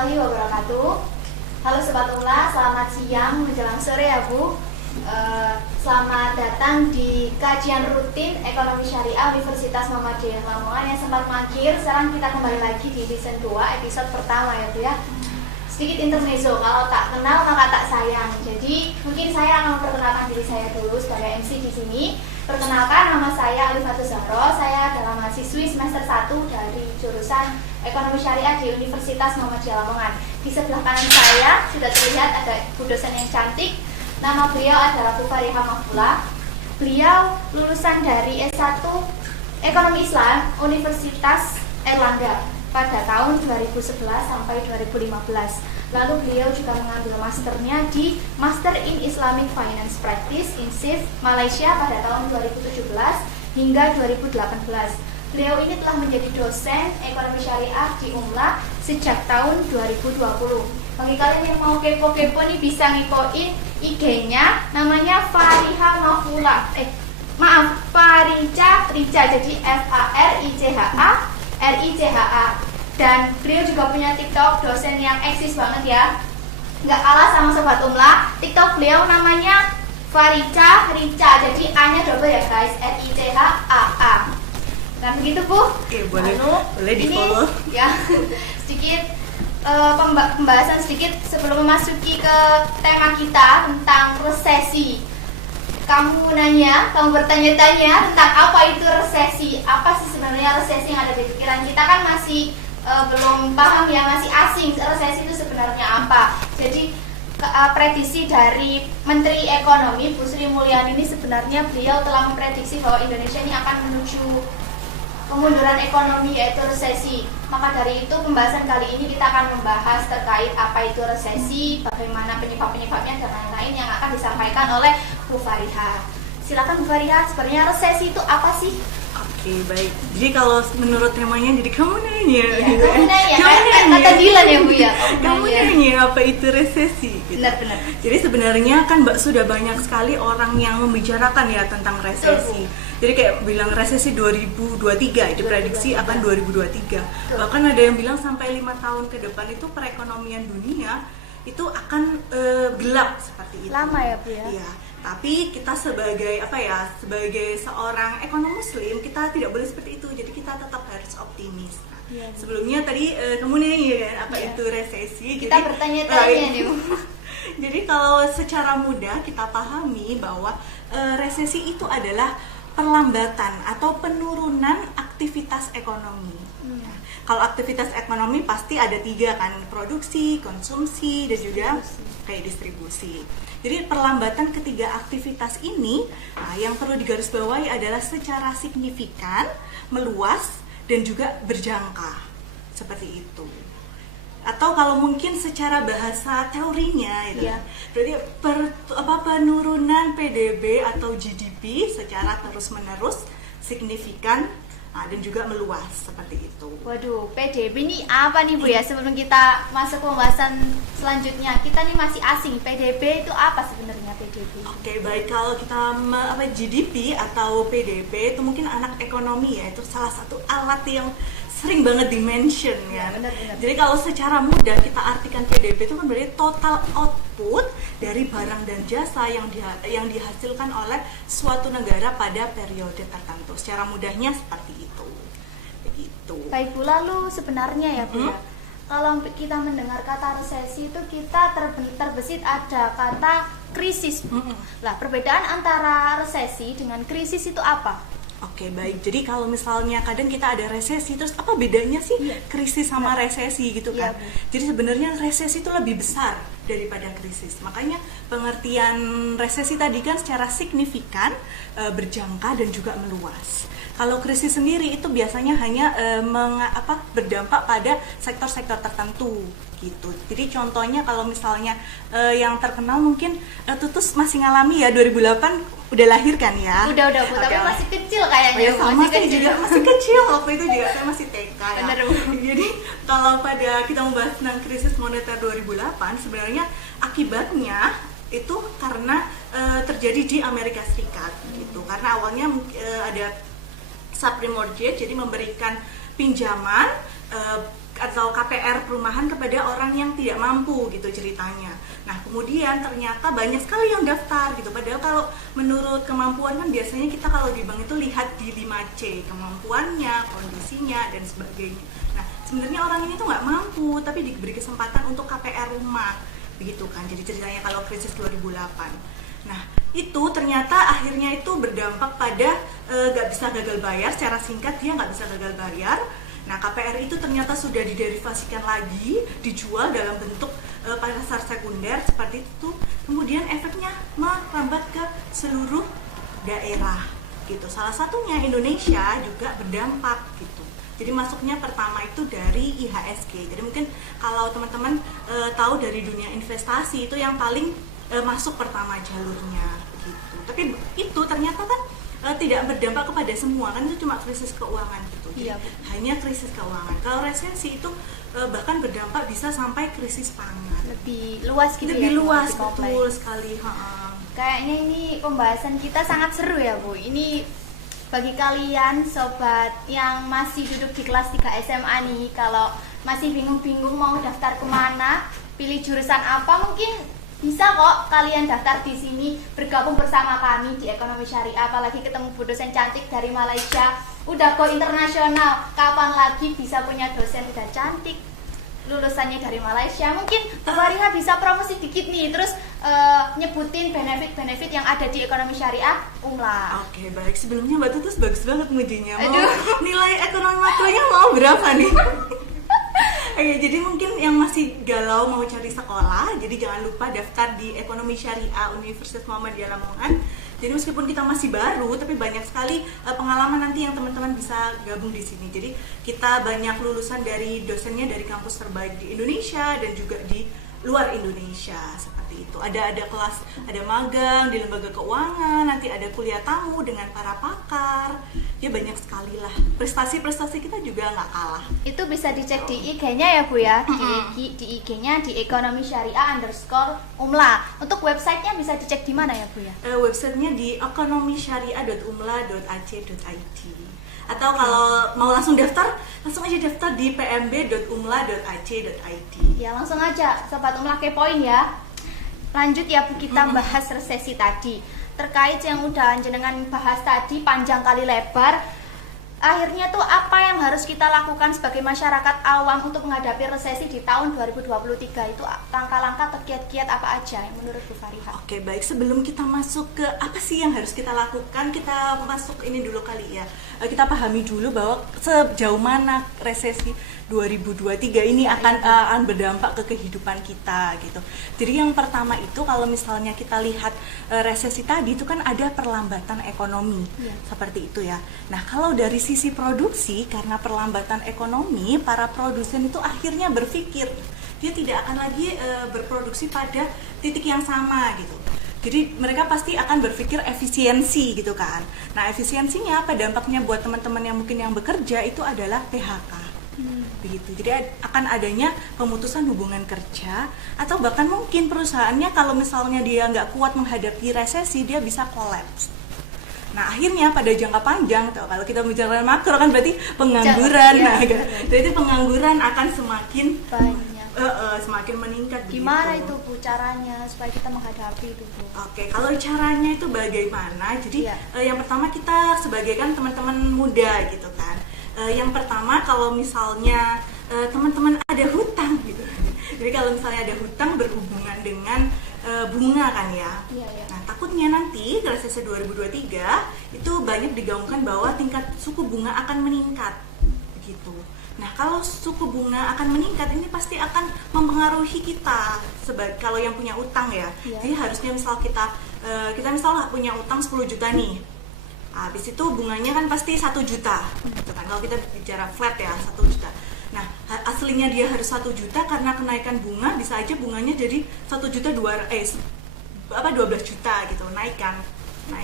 warahmatullahi wabarakatuh. Halo Sobat Umla, selamat siang menjelang sore ya Bu. Selamat datang di kajian rutin Ekonomi Syariah Universitas Muhammadiyah Lamongan yang sempat mampir. Sekarang kita kembali lagi di season 2 episode pertama ya Bu ya. Sedikit intermezzo, kalau tak kenal maka tak sayang. Jadi mungkin saya akan memperkenalkan diri saya dulu sebagai MC di sini. Perkenalkan, nama saya Alifatul Zahro. Saya adalah mahasiswi semester 1 dari jurusan Ekonomi Syariah di Universitas Muhammadiyah Lamongan. Di sebelah kanan saya sudah terlihat ada Bu dosen yang cantik. Nama beliau adalah Bu Farihah Mahfula. Beliau lulusan dari S1 Ekonomi Islam Universitas Erlangga pada tahun 2011 sampai 2015. Lalu beliau juga mengambil masternya di Master in Islamic Finance Practice in SIF Malaysia pada tahun 2017 hingga 2018. Beliau ini telah menjadi dosen ekonomi syariah di UMLA sejak tahun 2020. Bagi kalian yang mau kepo-kepo nih bisa ngepoin IG-nya, namanya Farihah Mahfula. Faricha Richa, jadi FARICHA. Dan beliau juga punya TikTok, dosen yang eksis banget ya. Nggak kalah sama Sobat Umla. TikTok beliau namanya Faricha Richa, jadi A-nya double ya guys, RICHAA. Nah begitu Bu. Oke, boleh di follow. Ya, sedikit pembahasan sedikit sebelum memasuki ke tema kita tentang resesi. Kamu bertanya-tanya tentang apa itu resesi. Apa sih sebenarnya resesi yang ada di pikiran kita, kan masih belum paham ya, masih asing resesi itu sebenarnya apa. Jadi prediksi dari Menteri Ekonomi Bu Sri Mulyani ini sebenarnya beliau telah memprediksi bahwa Indonesia ini akan menuju kemunduran ekonomi, yaitu resesi. Maka dari itu pembahasan kali ini kita akan membahas terkait apa itu resesi, bagaimana penyebab-penyebabnya dan lain-lain yang akan disampaikan oleh Bu Farihah. Silakan Bu Farihah, sebenarnya resesi itu apa sih? Oke, baik. Jadi kalau menurut temanya, jadi kamu nanya, ya, gitu kamu nanya, kata Dilan ya Bu ya. Kamu nanya apa itu resesi? Gitu. Benar. Jadi sebenarnya kan sudah banyak sekali orang yang membicarakan ya tentang resesi. Jadi kayak bilang resesi 2023, diprediksi akan 2023. Bahkan ada yang bilang sampai 5 tahun ke depan itu perekonomian dunia itu akan gelap seperti itu. Lama ya Bu ya? Iya. Tapi kita sebagai sebagai seorang ekonom muslim, kita tidak boleh seperti itu. Jadi kita tetap harus optimis. Nah, sebelumnya tadi kamu nanya kan apa itu resesi. Kita bertanya-tanya nih Bu. Jadi kalau secara mudah kita pahami bahwa resesi itu adalah perlambatan atau penurunan aktivitas ekonomi. Nah, kalau aktivitas ekonomi pasti ada 3 kan, produksi, konsumsi, dan juga kayak distribusi. Jadi perlambatan ketiga aktivitas ini, yang perlu digarisbawahi adalah secara signifikan, meluas, dan juga berjangka. Seperti itu. Atau kalau mungkin secara bahasa teorinya itu, berarti penurunan PDB atau GDP secara terus-menerus, signifikan, dan juga meluas seperti itu. Waduh, PDB ini apa nih Bu ya? Sebelum kita masuk pembahasan selanjutnya, kita nih masih asing. PDB itu apa sebenarnya PDB? Oke, baik, kalau kita GDP atau PDB itu mungkin anak ekonomi ya, itu salah satu alat yang sering banget dimention ya. Benar. Jadi kalau secara mudah kita artikan PDB itu kan berarti total output dari barang dan jasa yang dihasilkan oleh suatu negara pada periode tertentu. Secara mudahnya seperti itu. Begitu. Baik Bu, lalu sebenarnya ya Bu ya, kalau kita mendengar kata resesi itu kita terbesit ada kata krisis. Lah, perbedaan antara resesi dengan krisis itu apa? Oke, baik. Jadi kalau misalnya kadang kita ada resesi, terus apa bedanya sih krisis sama resesi gitu kan? Jadi sebenarnya resesi itu lebih besar daripada krisis. Makanya pengertian resesi tadi kan secara signifikan, berjangka dan juga meluas. Kalau krisis sendiri itu biasanya hanya berdampak pada sektor-sektor tertentu gitu. Jadi contohnya kalau misalnya yang terkenal mungkin Tutus masih ngalami ya 2008 udah lahir kan ya? Udah Bu, tapi masih kecil kayaknya. Sama masih juga masih kecil waktu itu juga saya masih TK ya. Benar. Jadi kalau pada kita membahas tentang krisis moneter 2008 sebenarnya akibatnya itu karena terjadi di Amerika Serikat gitu. Karena awalnya ada subprime mortgage, jadi memberikan pinjaman atau KPR perumahan kepada orang yang tidak mampu gitu ceritanya. Nah kemudian ternyata banyak sekali yang daftar gitu, padahal kalau menurut kemampuan kan biasanya kita kalau di bank itu lihat di 5C, kemampuannya, kondisinya, dan sebagainya. Nah sebenarnya orang ini tuh nggak mampu tapi diberi kesempatan untuk KPR rumah begitu kan, jadi ceritanya kalau krisis 2008. Nah itu ternyata akhirnya itu berdampak pada nggak bisa gagal bayar, secara singkat dia nggak bisa gagal bayar. Nah, KPR itu ternyata sudah diderivasikan lagi, dijual dalam bentuk pasar sekunder seperti itu. Kemudian efeknya merambat ke seluruh daerah gitu. Salah satunya Indonesia juga berdampak gitu. Jadi masuknya pertama itu dari IHSG. Jadi mungkin kalau teman-teman tahu dari dunia investasi itu yang paling masuk pertama jalurnya gitu. Tapi itu ternyata kan tidak berdampak kepada semua, kan itu cuma krisis keuangan gitu. Iya, hanya krisis keuangan. Kalau resesi itu bahkan berdampak bisa sampai krisis pangan. Lebih luas gitu. Lebih luas, betul sekali. Kayaknya ini pembahasan kita sangat seru ya Bu. Ini bagi kalian sobat yang masih duduk di kelas 3 SMA nih, kalau masih bingung-bingung mau daftar kemana, pilih jurusan apa, mungkin bisa kok kalian daftar di sini, bergabung bersama kami di Ekonomi Syariah. Apalagi ketemu Bu dosen cantik dari Malaysia, udah go internasional. Kapan lagi bisa punya dosen udah cantik, lulusannya dari Malaysia? Mungkin Bu Fariha bisa promosi dikit nih, terus nyebutin benefit-benefit yang ada di Ekonomi Syariah Umla. Oke, baik. Sebelumnya Mbak Tutus bagus banget mujinya. Nilai ekonomi makronya mau berapa nih? Oke, jadi mungkin yang masih galau mau cari sekolah, jadi jangan lupa daftar di Ekonomi Syariah Universitas Muhammadiyah Lamongan. Jadi meskipun kita masih baru, tapi banyak sekali pengalaman nanti yang teman-teman bisa gabung di sini. Jadi kita banyak lulusan dari dosennya dari kampus terbaik di Indonesia dan juga di luar Indonesia seperti itu. Ada kelas, ada magang di lembaga keuangan, nanti ada kuliah tamu dengan para pakar. Ya banyak sekali lah. Prestasi-prestasi kita juga nggak kalah. Itu bisa dicek di IG-nya ya Bu ya. Di IG-nya di Ekonomi Syariah _Umla. Untuk websitenya bisa dicek di mana ya Bu ya? Websitenya di ekonomisyariah.umla.ac.id. Atau kalau mau langsung daftar, langsung aja daftar di pmb.umla.ac.id. Ya langsung aja, Sobat Umla kepoin ya. Lanjut ya Bu, kita bahas resesi tadi. Terkait yang udah jenengan bahas tadi panjang kali lebar, akhirnya tuh apa yang harus kita lakukan sebagai masyarakat awam untuk menghadapi resesi di tahun 2023 itu, langkah-langkah terkiat-kiat apa aja yang menurut Bu Fariha? Oke, baik, sebelum kita masuk ke apa sih yang harus kita lakukan, kita masuk ini dulu kali ya. Kita pahami dulu bahwa sejauh mana resesi 2023 ini akan berdampak ke kehidupan kita gitu. Jadi yang pertama itu kalau misalnya kita lihat resesi tadi itu kan ada perlambatan ekonomi, seperti itu ya. Nah kalau dari sisi produksi, karena perlambatan ekonomi, para produsen itu akhirnya berpikir dia tidak akan lagi berproduksi pada titik yang sama gitu. Jadi mereka pasti akan berpikir efisiensi gitu kan. Nah efisiensinya apa dampaknya buat teman-teman yang mungkin yang bekerja itu adalah PHK. Begitu. Jadi akan adanya pemutusan hubungan kerja, atau bahkan mungkin perusahaannya kalau misalnya dia nggak kuat menghadapi resesi, dia bisa kolaps. Nah akhirnya pada jangka panjang, kalau kita bicara makro kan berarti pengangguran. Berarti pengangguran akan semakin banyak, semakin meningkat. Gimana itu Bu caranya supaya kita menghadapi itu Bu? Oke, kalau caranya itu bagaimana? Jadi yang pertama kita sebagai kan teman-teman muda gitu kan. Yang pertama kalau misalnya teman-teman ada hutang gitu. Jadi kalau misalnya ada hutang berhubungan dengan bunga kan ya. Nah takutnya nanti resesi 2023 itu banyak digaungkan bahwa tingkat suku bunga akan meningkat begitu. Nah kalau suku bunga akan meningkat ini pasti akan mempengaruhi kita sebagai kalau yang punya utang ya. Jadi harusnya misal kita misal punya utang 10 juta nih. Habis itu bunganya kan pasti 1 juta gitu kan. Kalau kita bicara flat ya 1 juta. Nah aslinya dia harus 1 juta, karena kenaikan bunga bisa aja bunganya jadi 1 juta 12 juta gitu, naik 10%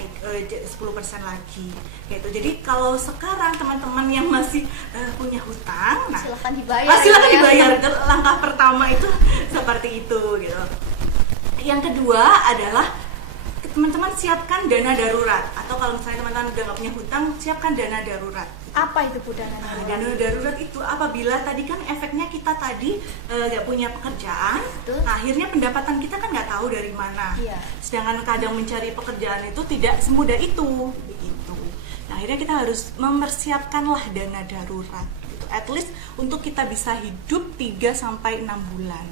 lagi gitu. Jadi kalau sekarang teman-teman yang masih punya hutang, nah silakan dibayar. Silakan dibayar. Langkah pertama itu seperti itu gitu. Yang kedua adalah teman-teman siapkan dana darurat, atau kalau misalnya teman-teman udah nggak punya hutang, siapkan dana darurat. Apa itu Bu dana darurat? Dana darurat itu apabila tadi kan efeknya kita tadi nggak punya pekerjaan, nah, akhirnya pendapatan kita kan nggak tahu dari mana. Iya. Sedangkan kadang mencari pekerjaan itu tidak semudah itu, begitu. Nah, akhirnya kita harus mempersiapkanlah dana darurat, gitu. At least untuk kita bisa hidup 3 sampai 6 bulan.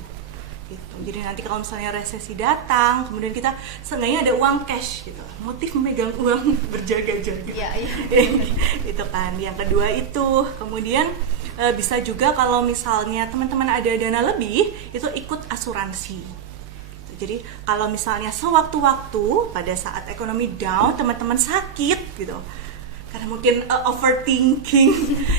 Gitu. Jadi nanti kalau misalnya resesi datang, kemudian kita seenggaknya ada uang cash gitu. Motif memegang uang berjaga-jaga. Iya. Itu kan. Yang kedua itu, kemudian bisa juga kalau misalnya teman-teman ada dana lebih, itu ikut asuransi. Jadi kalau misalnya sewaktu-waktu pada saat ekonomi down, teman-teman sakit gitu, karena mungkin overthinking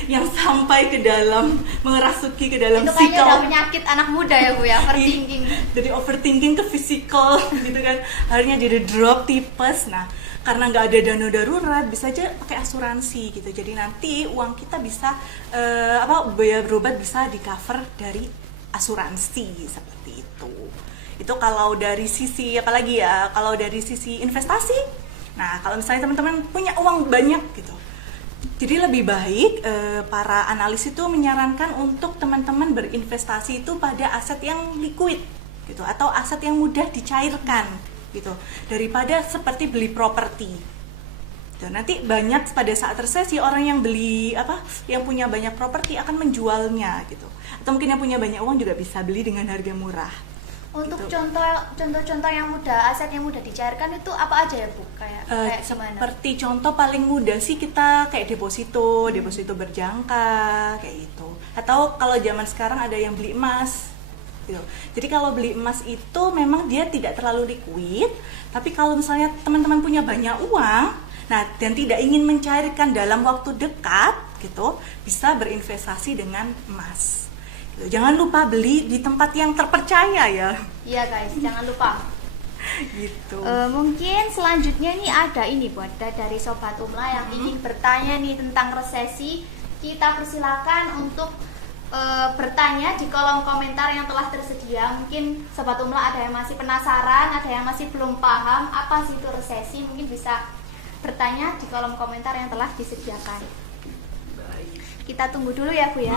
yang sampai ke dalam, merasuki ke dalam itu kayaknya psikol. udah penyakit anak muda ya Bu ya, overthinking. Dari overthinking ke physical gitu kan, akhirnya jadi drop tipes. Nah, karena nggak ada dana darurat, bisa aja pakai asuransi gitu. Jadi nanti uang kita bisa biaya berobat bisa di cover dari asuransi seperti itu. Itu kalau dari sisi apalagi ya, kalau dari sisi investasi. Nah, kalau misalnya teman-teman punya uang banyak gitu, jadi lebih baik para analis itu menyarankan untuk teman-teman berinvestasi itu pada aset yang liquid gitu, atau aset yang mudah dicairkan gitu, daripada seperti beli properti. Gitu. Nanti banyak pada saat resesi orang yang beli yang punya banyak properti akan menjualnya gitu, atau mungkin yang punya banyak uang juga bisa beli dengan harga murah. Untuk gitu. contoh yang mudah, aset yang mudah dicairkan itu apa aja ya Bu? Kayak gimana? Seperti contoh paling mudah sih kita kayak deposito berjangka kayak gitu. Atau kalau zaman sekarang ada yang beli emas gitu. Jadi kalau beli emas itu memang dia tidak terlalu liquid, tapi kalau misalnya teman-teman punya banyak uang, nah dan tidak ingin mencairkan dalam waktu dekat gitu, bisa berinvestasi dengan emas. Jangan lupa beli di tempat yang terpercaya ya. Iya guys, jangan lupa. Gitu. Mungkin selanjutnya nih ada ini buat dari Sobat Umla yang ingin bertanya nih tentang resesi. Kita persilakan untuk bertanya di kolom komentar yang telah tersedia. Mungkin Sobat Umla ada yang masih penasaran, ada yang masih belum paham apa sih itu resesi, mungkin bisa bertanya di kolom komentar yang telah disediakan. Baik. Kita tunggu dulu ya Bu ya.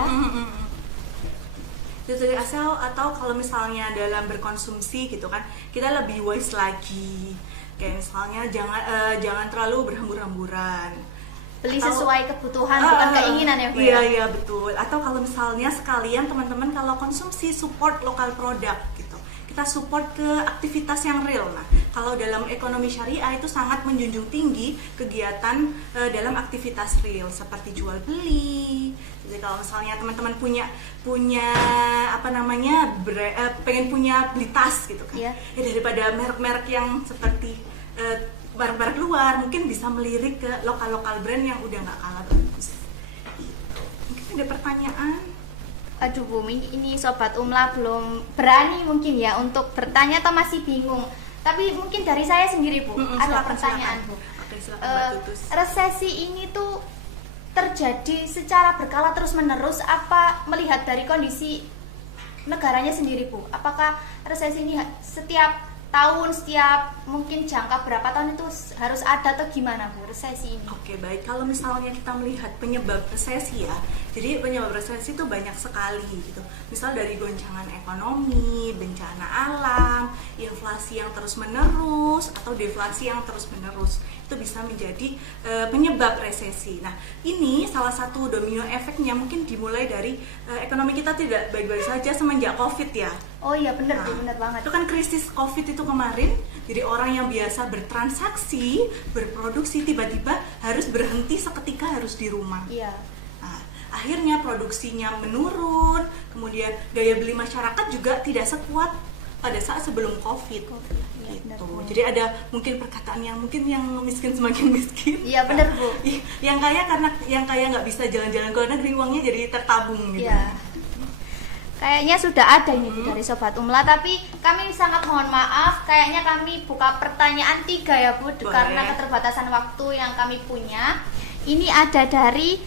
Dari asal, atau kalau misalnya dalam berkonsumsi gitu kan, kita lebih wise lagi. Kayak misalnya jangan terlalu berhambur-hamburan. Beli sesuai kebutuhan, bukan keinginan ya Bu. Iya betul. Atau kalau misalnya sekalian teman-teman kalau konsumsi support lokal produk gitu. Kita support ke aktivitas yang real. Nah, kalau dalam ekonomi syariah itu sangat menjunjung tinggi kegiatan dalam aktivitas real seperti jual beli. Jadi kalau misalnya teman-teman punya pengen punya beli tas gitu kan. Yeah. Ya daripada merek-merek yang seperti merek-merek luar, mungkin bisa melirik ke lokal-lokal brand yang udah nggak kalah bagus. Gitu. Mungkin ada pertanyaan? Aduh Bu, ini Sobat Umla belum berani mungkin ya untuk bertanya atau masih bingung. Tapi mungkin dari saya sendiri Bu, ada pertanyaan Bu. Oke, silakan Mbak Tutus. Resesi ini tuh terjadi secara berkala terus menerus apa melihat dari kondisi negaranya sendiri Bu? Apakah resesi ini setiap tahun, setiap mungkin jangka berapa tahun itu harus ada atau gimana Bu resesi ini? Oke, baik. Kalau misalnya kita melihat penyebab resesi ya, jadi penyebab resesi itu banyak sekali gitu. Misal dari goncangan ekonomi, bencana alam, inflasi yang terus menerus, atau deflasi yang terus menerus. Itu bisa menjadi penyebab resesi. Nah, ini salah satu domino efeknya mungkin dimulai dari ekonomi kita tidak baik-baik saja semenjak COVID ya. Oh iya benar Bu, benar banget. Itu kan krisis COVID itu kemarin, jadi orang yang biasa bertransaksi, berproduksi tiba-tiba harus berhenti seketika, harus di rumah. Iya. Nah, akhirnya produksinya menurun, kemudian daya beli masyarakat juga tidak sekuat pada saat sebelum COVID. Ya, Gitu. Jadi ada mungkin perkataan yang miskin semakin miskin. Iya benar Bu. Yang kaya karena yang kaya nggak bisa jalan-jalan ke luar negeri, uangnya jadi tertabung gitu. Iya. Kayaknya sudah ada ini Bu dari Sobat Umla, tapi kami sangat mohon maaf, kayaknya kami buka pertanyaan 3 ya Bu. Boleh. Karena keterbatasan waktu yang kami punya. Ini ada dari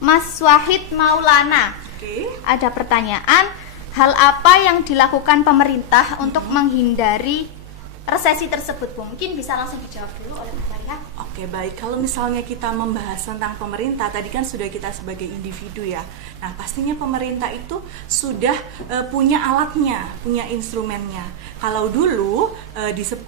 Mas Wahid Maulana. Oke. Ada pertanyaan, hal apa yang dilakukan pemerintah untuk menghindari resesi tersebut, Bu? Mungkin bisa langsung dijawab dulu oleh Bu Maria. Oke, baik. Kalau misalnya kita membahas tentang pemerintah, tadi kan sudah kita sebagai individu ya. Nah, pastinya pemerintah itu sudah punya alatnya, punya instrumennya. Kalau dulu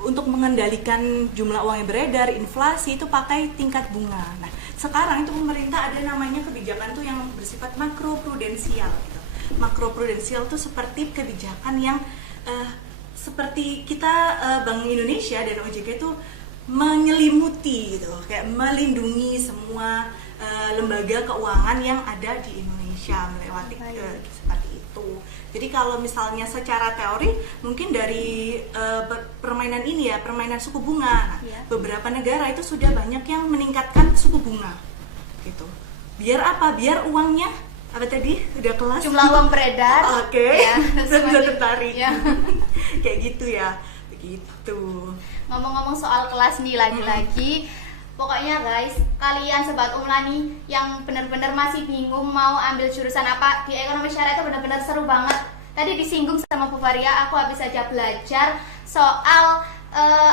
untuk mengendalikan jumlah uang yang beredar, inflasi itu pakai tingkat bunga. Nah, sekarang itu pemerintah ada namanya kebijakan tuh yang bersifat makroprudensial gitu. Makroprudensial itu seperti kebijakan yang seperti kita Bank Indonesia dan OJK itu menyelimuti gitu, kayak melindungi semua lembaga keuangan yang ada di Indonesia melewati seperti itu. Jadi kalau misalnya secara teori mungkin dari permainan ini ya, permainan suku bunga. Nah, beberapa negara itu sudah banyak yang meningkatkan suku bunga gitu. Biar apa? Biar uangnya apa tadi udah kelas jumlah uang beredar. Oke. Ya, saya bisa tertarik ya. Kayak gitu ya, begitu. Ngomong-ngomong soal kelas nih lagi-lagi, pokoknya guys, kalian Sobat Umla nih yang benar-benar masih bingung mau ambil jurusan apa di ekonomi syariah itu benar-benar seru banget. Tadi disinggung sama Bu Faria, aku habis saja belajar soal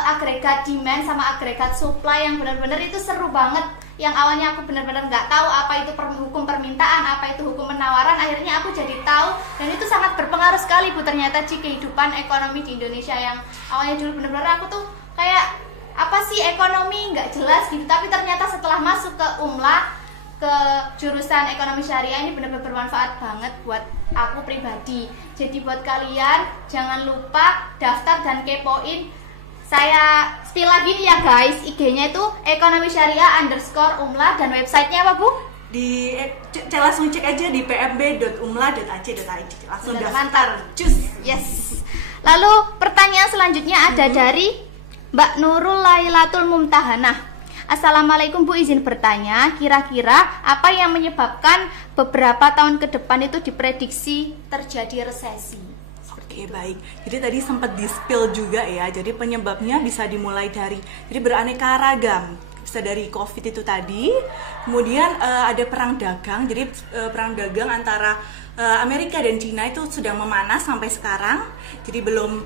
agregat demand sama agregat supply yang benar-benar itu seru banget. Yang awalnya aku benar-benar nggak tahu apa itu hukum permintaan, apa itu hukum penawaran, akhirnya aku jadi tahu, dan itu sangat berpengaruh sekali Bu ternyata di kehidupan ekonomi di Indonesia yang awalnya dulu benar-benar aku tuh kayak apa sih ekonomi nggak jelas gitu, tapi ternyata setelah masuk ke Umla, ke jurusan ekonomi syariah ini benar-benar bermanfaat banget buat aku pribadi. Jadi buat kalian jangan lupa daftar dan kepoin. Saya spill lagi nih ya guys, IG-nya itu ekonomi syariah _umla dan websitenya apa Bu? Langsung cek aja di pmb.umla.ac.id. Langsung daftar. Cus. Yes. Lalu pertanyaan selanjutnya ada dari Mbak Nurul Lailatul Mumtahanah. Assalamualaikum Bu, izin bertanya, kira-kira apa yang menyebabkan beberapa tahun ke depan itu diprediksi terjadi resesi? Oke, baik. Jadi tadi sempat di-spill juga ya. Jadi penyebabnya bisa dimulai dari, jadi beraneka ragam. Bisa dari COVID itu tadi. Kemudian ada perang dagang. Jadi perang dagang antara Amerika dan Cina itu sedang memanas sampai sekarang. Jadi belum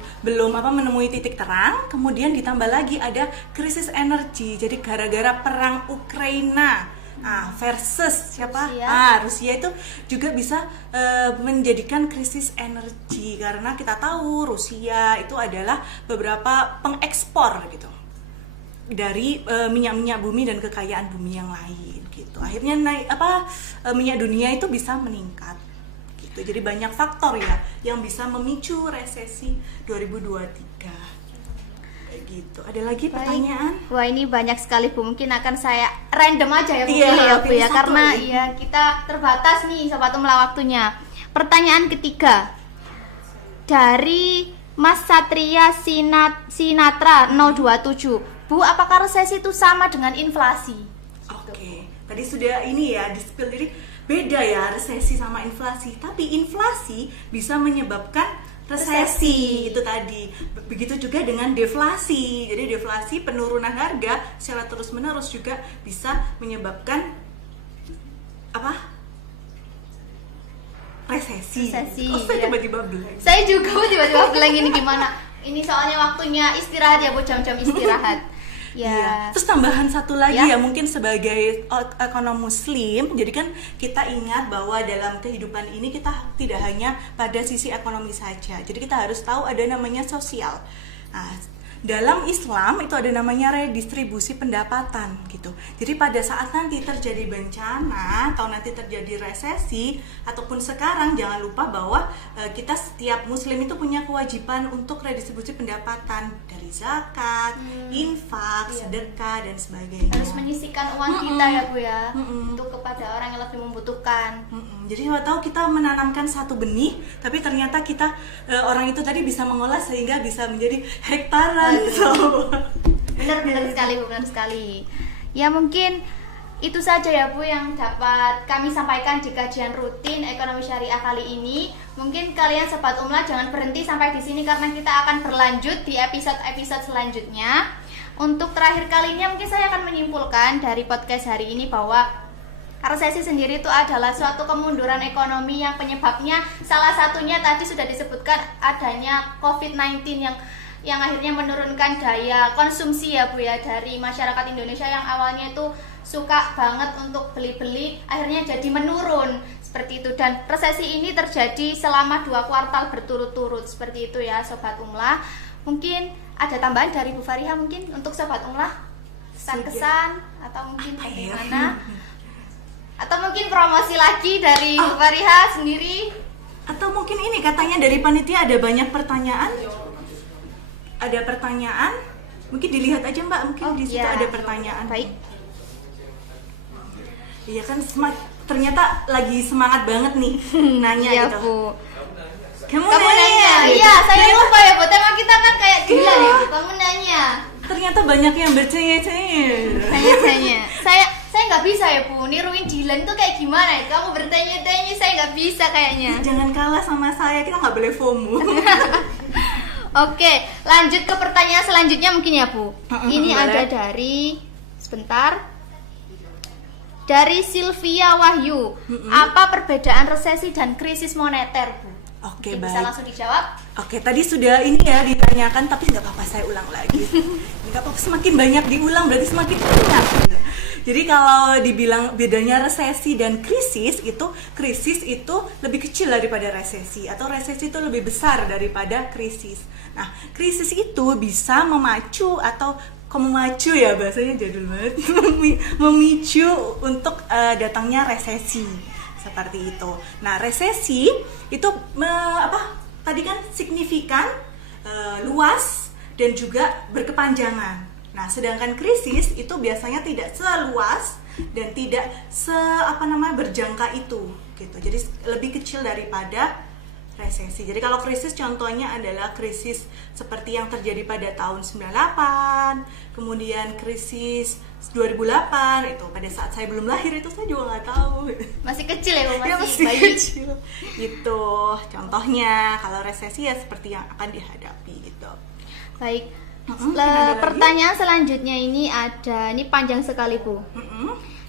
menemui titik terang. Kemudian ditambah lagi ada krisis energi. Jadi gara-gara perang Ukraina versus siapa? Rusia itu juga bisa menjadikan krisis energi, karena kita tahu Rusia itu adalah beberapa pengekspor gitu dari minyak bumi dan kekayaan bumi yang lain gitu. Akhirnya minyak dunia itu bisa meningkat gitu. Jadi banyak faktor ya yang bisa memicu resesi 2023. Gitu. Ada lagi pertanyaan? Wah, ini banyak sekali Bu. Mungkin akan saya random aja ya Bu, ya karena ya kita terbatas nih Sobat Umla waktunya. Pertanyaan ketiga dari Mas Satria Sinatra 027. Bu, apakah resesi itu sama dengan inflasi? Oke. Tadi sudah ini ya di-spill, jadi beda ya resesi sama inflasi. Tapi inflasi bisa menyebabkan resesi itu tadi. Begitu juga dengan deflasi. Jadi deflasi, penurunan harga secara terus-menerus juga bisa menyebabkan resesi. Oh, saya tiba-tiba blank. Saya juga tiba-tiba blank, ini gimana? Ini soalnya waktunya istirahat ya Bu, jam-jam istirahat. Ya. Terus tambahan satu lagi ya, mungkin sebagai ekonom muslim, jadi kan kita ingat bahwa dalam kehidupan ini kita tidak hanya pada sisi ekonomi saja. Jadi kita harus tahu ada namanya sosial. Nah, dalam Islam itu ada namanya redistribusi pendapatan gitu. Jadi pada saat nanti terjadi bencana atau nanti terjadi resesi ataupun sekarang, jangan lupa bahwa kita setiap muslim itu punya kewajiban untuk redistribusi pendapatan dari zakat, infak, sedekah dan sebagainya. Harus menyisihkan uang kita ya Bu ya, untuk kepada orang yang lebih membutuhkan. Jadi siapa tahu kita menanamkan satu benih, tapi ternyata kita orang itu tadi bisa mengolah sehingga bisa menjadi hektaran. Benar sekali Bu, benar sekali. Ya mungkin itu saja ya Bu yang dapat kami sampaikan di kajian rutin ekonomi syariah kali ini. Mungkin kalian Sobat Umla jangan berhenti sampai di sini karena kita akan berlanjut di episode-episode selanjutnya. Untuk terakhir kalinya mungkin saya akan menyimpulkan dari podcast hari ini bahwa resesi sendiri itu adalah suatu kemunduran ekonomi yang penyebabnya salah satunya tadi sudah disebutkan adanya COVID-19 yang yang akhirnya menurunkan daya konsumsi ya Bu ya dari masyarakat Indonesia yang awalnya itu suka banget untuk beli-beli, akhirnya jadi menurun seperti itu. Dan resesi ini terjadi selama 2 kuartal berturut-turut seperti itu ya Sobat Umlah. Mungkin ada tambahan dari Bu Fariha mungkin untuk Sobat Umlah, kesan-kesan atau mungkin bagaimana? Atau mungkin promosi lagi dari Bu Fariha sendiri? Atau mungkin ini katanya dari panitia ada banyak pertanyaan? Ada pertanyaan? Mungkin dilihat aja Mbak, mungkin di situ ada pertanyaan. Baik. Iya kan, ternyata lagi semangat banget nih nanya Iya gitu. Bu. Kamu Kamu nanya. gitu. Iya, saya lupa ya Bu. Tema kita kan kayak gila ya Bu. Kamu nanya. Ternyata banyak yang bertanya-tanya. Tanya-tanya. Saya nggak bisa ya Bu. Niruin Dilan tuh kayak gimana ya? Kamu bertanya-tanya, saya nggak bisa kayaknya. Jangan kalah sama saya, kita nggak boleh FOMO. Oke, lanjut ke pertanyaan selanjutnya mungkin ya Bu. Ini boleh. ada dari dari Sylvia Wahyu. Apa perbedaan resesi dan krisis moneter Bu? Oke, Mungkin baik. bisa langsung dijawab. Oke, tadi sudah ini ya ditanyakan, tapi nggak apa-apa saya ulang lagi. Nggak apa-apa, semakin banyak diulang berarti semakin ingat. Jadi kalau dibilang bedanya resesi dan krisis itu lebih kecil daripada resesi, atau resesi itu lebih besar daripada krisis. Nah, krisis itu bisa memacu atau memacu ya, bahasanya jadul banget, memicu untuk datangnya resesi seperti itu. Nah, resesi itu tadi kan signifikan, luas dan juga berkepanjangan. Nah, sedangkan krisis itu biasanya tidak seluas dan tidak berjangka itu gitu. Jadi lebih kecil daripada resesi. Jadi kalau krisis contohnya adalah krisis seperti yang terjadi pada tahun 98, kemudian krisis 2008 itu pada saat saya belum lahir, itu saya juga nggak tahu. Masih kecil ya Bu, Masih bayi. kecil. Itu contohnya. Kalau resesi ya seperti yang akan dihadapi gitu. Baik. Ada lagi? Pertanyaan selanjutnya ini panjang sekali Bu.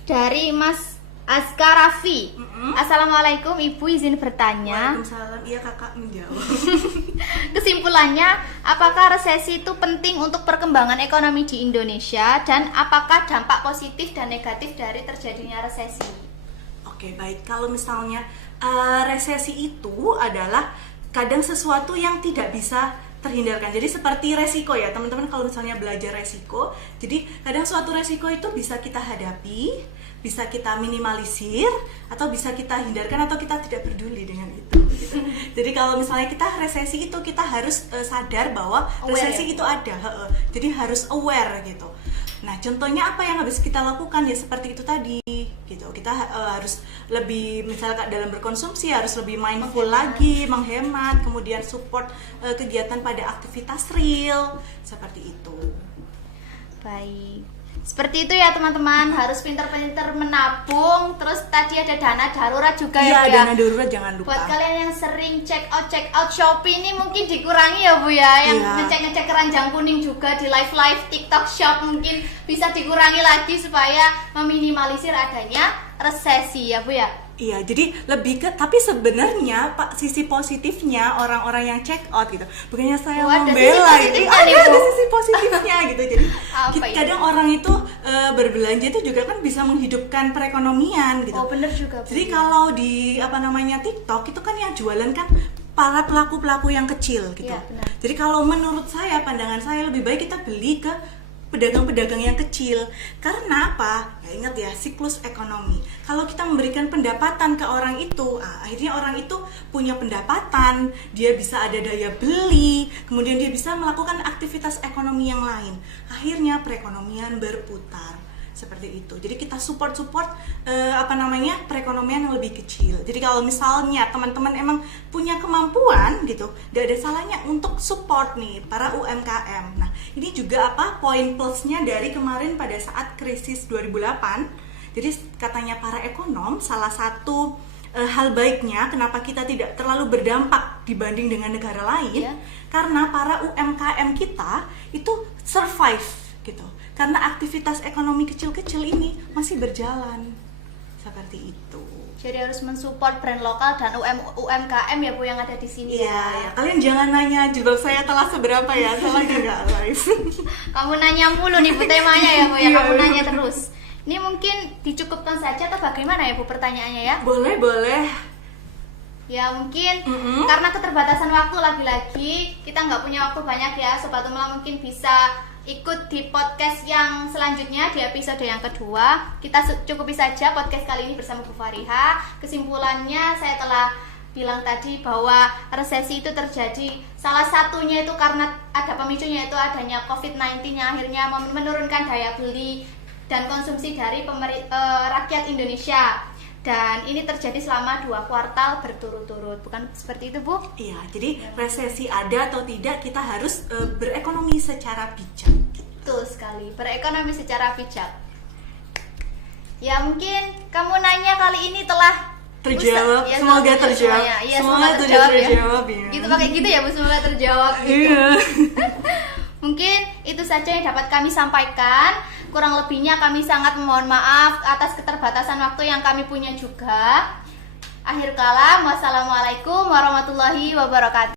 Dari Mas Askar Raffi. Assalamualaikum Ibu, izin bertanya. Waalaikumsalam. Iya Kakak menjawab. Kesimpulannya, apakah resesi itu penting untuk perkembangan ekonomi di Indonesia, dan apakah dampak positif dan negatif dari terjadinya resesi? Oke, baik. Kalau misalnya resesi itu adalah kadang sesuatu yang tidak bisa terhindarkan. Jadi seperti resiko ya teman-teman, kalau misalnya belajar resiko, jadi kadang suatu resiko itu bisa kita hadapi, bisa kita minimalisir, atau bisa kita hindarkan, atau kita tidak peduli dengan itu gitu. Jadi kalau misalnya kita resesi itu kita harus sadar bahwa resesi itu ada, jadi harus aware gitu. Nah, contohnya apa yang harus kita lakukan ya seperti itu tadi gitu. Kita harus lebih, misalkan dalam berkonsumsi harus lebih mindful lagi, menghemat, kemudian support kegiatan pada aktivitas real seperti itu. Baik. Seperti itu ya teman-teman, harus pintar-pintar menabung. Terus tadi ada dana darurat juga ya Bu ya. Dana darurat jangan lupa. Buat kalian yang sering check out Shopee ini mungkin dikurangi ya Bu ya. Yang ngecek keranjang kuning juga di live TikTok Shop mungkin bisa dikurangi lagi supaya meminimalisir adanya resesi ya Bu ya. Iya, jadi lebih ke, tapi sebenarnya sisi positifnya orang-orang yang check out gitu, bukannya saya membela gitu, ada sisi positifnya gitu. Jadi kadang orang itu berbelanja itu juga kan bisa menghidupkan perekonomian gitu. Oh bener juga Bu. Jadi kalau di TikTok itu kan yang jualan kan para pelaku-pelaku yang kecil gitu. Ya, jadi kalau menurut saya, pandangan saya, lebih baik kita beli ke pedagang-pedagang yang kecil. Karena apa? Ya ingat ya, siklus ekonomi. Kalau kita memberikan pendapatan ke orang itu, akhirnya orang itu punya pendapatan, dia bisa ada daya beli, kemudian dia bisa melakukan aktivitas ekonomi yang lain. Akhirnya perekonomian berputar. Seperti itu. Jadi kita support perekonomian yang lebih kecil. Jadi kalau misalnya teman-teman emang punya kemampuan gitu, gak ada salahnya untuk support nih para UMKM. Nah, ini juga poin plusnya dari kemarin pada saat krisis 2008. Jadi katanya para ekonom, salah satu hal baiknya kenapa kita tidak terlalu berdampak dibanding dengan negara lain, karena para UMKM kita itu survive gitu. Karena aktivitas ekonomi kecil-kecil ini masih berjalan Seperti itu. Jadi harus mensupport brand lokal dan UMKM ya Bu yang ada di sini Iya, ya. Kalian jangan nanya jilbab saya telah seberapa ya, soalnya nggak live. Kamu nanya mulu nih Bu temanya ya Bu ya, Iya. kamu nanya terus. Ini mungkin dicukupkan saja atau bagaimana ya Bu pertanyaannya ya? Boleh. Ya mungkin karena keterbatasan waktu lagi-lagi kita nggak punya waktu banyak ya Sobat Umla, mungkin bisa ikut di podcast yang selanjutnya di episode yang kedua. Kita cukupi saja podcast kali ini bersama Bu Fariha. Kesimpulannya saya telah bilang tadi bahwa resesi itu terjadi salah satunya itu karena ada pemicunya, itu adanya COVID-19 yang akhirnya menurunkan daya beli dan konsumsi dari rakyat Indonesia. Dan ini terjadi selama 2 kuartal berturut-turut, bukan seperti itu Bu? Iya, jadi resesi ada atau tidak, kita harus berekonomi secara bijak. Betul sekali, berekonomi secara bijak. Ya mungkin kamu nanya kali ini telah terjawab, ya, semoga terjawab. Ya, semoga terjawab ya. Gitu pakai gitu ya Bu, semoga terjawab gitu. Iya. Mungkin itu saja yang dapat kami sampaikan. Kurang lebihnya kami sangat memohon maaf atas keterbatasan waktu yang kami punya juga. Akhir kalam, wassalamualaikum warahmatullahi wabarakatuh.